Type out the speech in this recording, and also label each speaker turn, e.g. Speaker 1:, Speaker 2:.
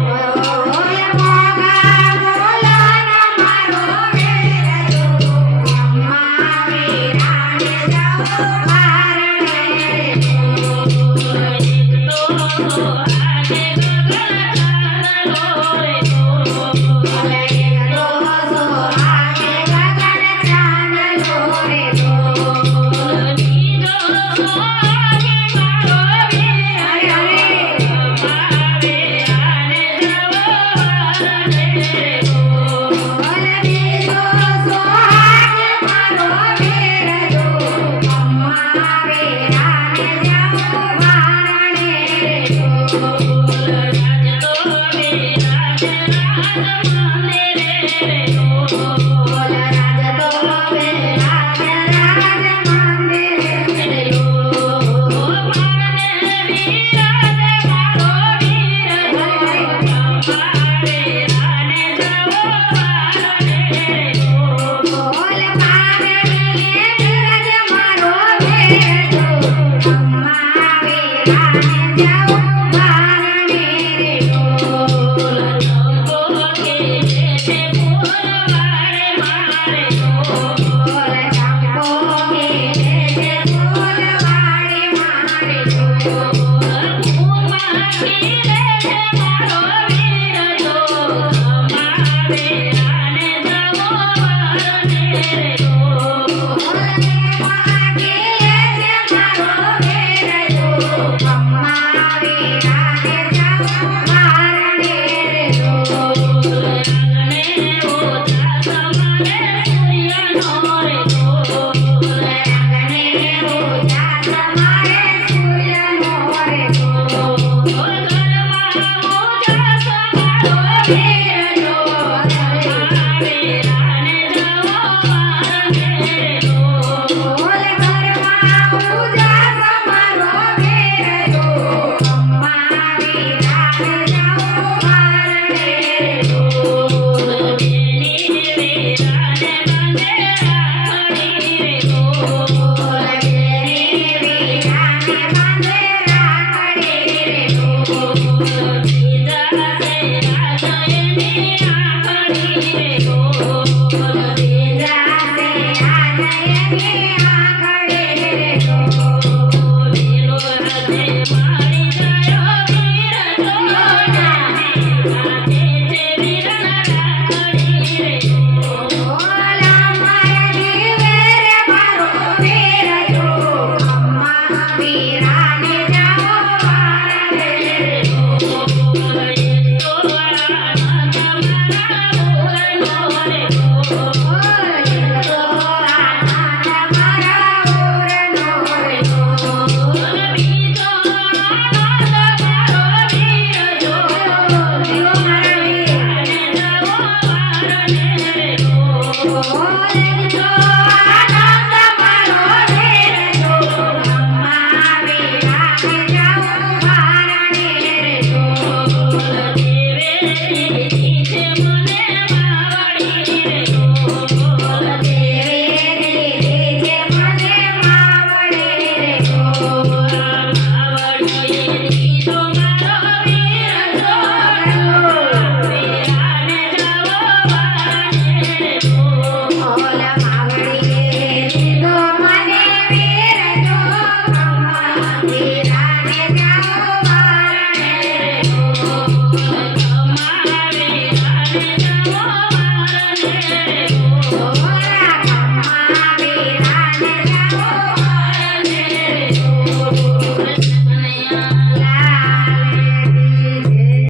Speaker 1: Well, Música
Speaker 2: দেখে মনে